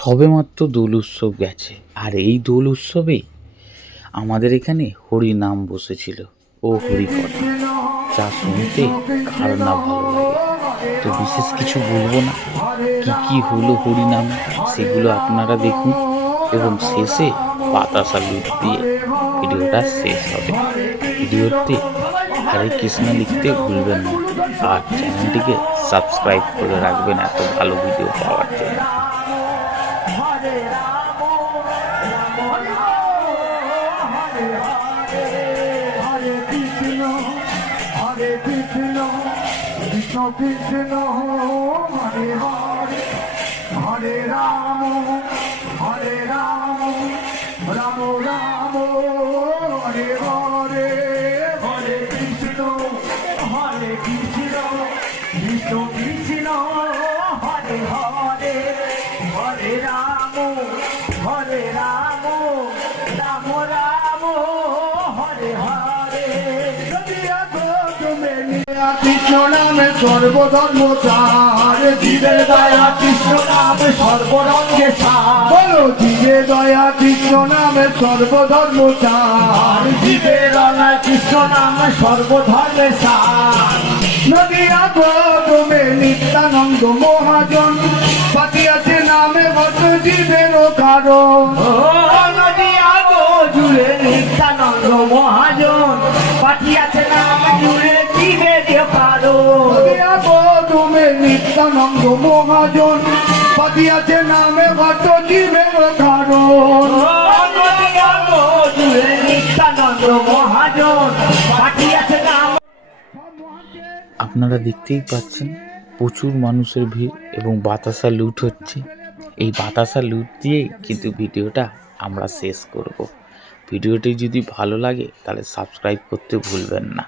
সবেমাত্র দোল উৎসব গেছে, আর এই দোল উৎসবেই আমাদের এখানে হরি নাম বসেছিল ও হরিকথা, যা শুনতে কার না ভালো লাগে। তো বিশেষ কিছু বলবো না, কি হলো হরি নামে সেগুলো আপনারা দেখুন, এবং শেষে বাতাসা লুট দিয়ে ভিডিওটা শেষ হবে। ভিডিওতে হরে কৃষ্ণ লিখতে ভুলবেন না, আর চ্যানেলটিকে সাবস্ক্রাইব করে রাখবেন এত ভালো ভিডিও পাওয়ার জন্য। কৃষ্ণ কৃষ্ণ হরে হরে হরে রাম রাম রাম হরে হরে হরে কৃষ্ণ কৃষ্ণ কৃষ্ণ হরে হরে হরে রাম রাম রাম হরে হরে। কৃষ্ণ নামে সর্বধর্ম সার, জীবের দয়া কৃষ্ণ নামে সর্বরঙ্গে সার। বলো জীবের দয়া কৃষ্ণ নামে সর্বধর্ম সার, জীবের দয়া কৃষ্ণ নামে সর্বধর্মে সার। নদিয়া গৌতমে নিত্যানন্দ মহাজন, পাঠিয়াছে নামে ভক্ত জীবের কারণ। নদিয়া জুড়ে নিত্যানন্দ মহাজন, পাঠিয়াছে নামে জুড়ে জীবের কারণ। নদিয়া গৌতমে নিত্যানন্দ মহাজন, পাঠিয়াছে নামে ভক্ত জীবের কারণ। নদিয়া জুড়ে নিত্যানন্দ মহাজন, পাঠিয়াছে নাম। আপনারা দেখতেই পাচ্ছেন প্রচুর মানুষের ভিড় এবং বাতাসা লুট হচ্ছে। এই বাতাসা লুট দিয়েই কিন্তু ভিডিওটা আমরা শেষ করব। ভিডিওটি যদি ভালো লাগে তাহলে সাবস্ক্রাইব করতে ভুলবেন না।